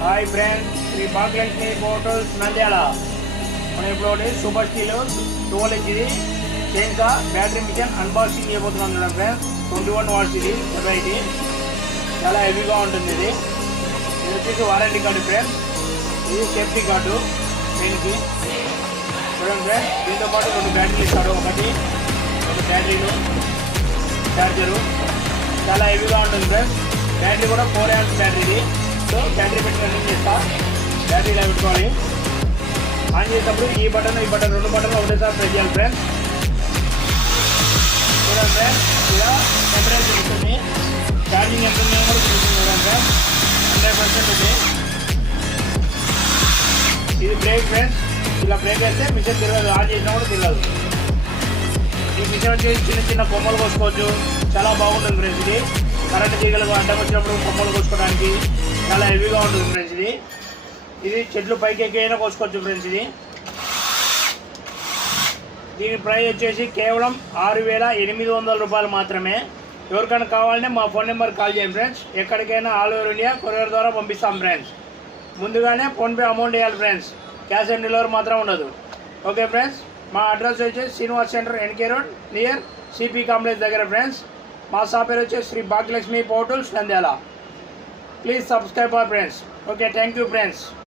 Hi friends, Shri Bhagyalakshmi motors Nandyal. మనం ఇప్పుడు super steel 12 ఇంచ్ది చైన్సా బ్యాటరీ మిషన్ అన్బాక్సింగ్ చేయబోతున్నాం చూడండి ఫ్రెండ్స్. 21 వాట్స్ ఇది వెరైటీ, చాలా హెవీగా ఉంటుంది. ఇది వచ్చేసి వారంటీ కార్డు ఫ్రెండ్స్. ఇది సేఫ్టీ కార్డు దీనికి చూడండి ఫ్రెండ్స్. దీంతో పాటు 2 బ్యాటరీలు ఇస్తాడు, ఒకటి 2 బ్యాటరీలు, ఛార్జరు. చాలా హెవీగా ఉంటుంది ఫ్రెండ్స్. బ్యాటరీ కూడా 4 amps బ్యాటరీ ఇది. సో బ్యాటరీ పెట్టి రన్నింగ్ చేస్తా. బ్యాటరీ ఇలా పెట్టుకోవాలి. ఆన్ చేసేటప్పుడు ఈ బటన్ 2 బటన్లు ఒకటేసారి ప్రెస్ చేయాలి ఫ్రెండ్స్. చూడండి ఫ్రెండ్స్, ఇలా టెంపరేచర్ ఉంటుంది. ఛార్జింగ్ ఎంత ఉందో కూడా చూస్తుంది చూడండి ఫ్రెండ్స్. 100% ఉంది. ఇది బ్రేక్ ఫ్రెండ్స్. ఇలా బ్రేక్ వేస్తే మిషన్ తిరగదు, ఆన్ చేసినా కూడా తిరగదు. ఈ మిషన్ వచ్చేసి చిన్న చిన్న కొమ్మలు కోసుకోవచ్చు. చాలా బాగుంటుంది ఫ్రెండ్స్. ఇది కరెంట్ తీగలకు అడ్డం వచ్చినప్పుడు కొమ్మలు కోసుకోవడానికి చాలా హెవీగా ఉంటుంది ఫ్రెండ్స్. ఇది చెట్లు పైకి ఎక్కైనా కోసుకోవచ్చు ఫ్రెండ్స్. దీని ప్రైస్ వచ్చేసి కేవలం 6,800 రూపాయలు మాత్రమే. ఎవరికైనా కావాలంటే మా ఫోన్ నెంబర్ కాల్ చేయండి ఫ్రెండ్స్. ఎక్కడికైనా ఆల్ ఓవర్ ఇండియా కొరియర్ ద్వారా పంపిస్తాం ఫ్రెండ్స్. ముందుగానే ఫోన్పే అమౌంట్ వేయాలి ఫ్రెండ్స్. క్యాష్ ఆన్ డెలివరీ మాత్రం ఉండదు. Okay friends. మా అడ్రస్ వచ్చేసి Srinivas centre, NK road, near CP complex దగ్గర ఫ్రెండ్స్. మా షాప్ పేరు వచ్చేసి Shri Bhagyalakshmi motors Nandyal. Please subscribe our friends. Okay, thank you friends.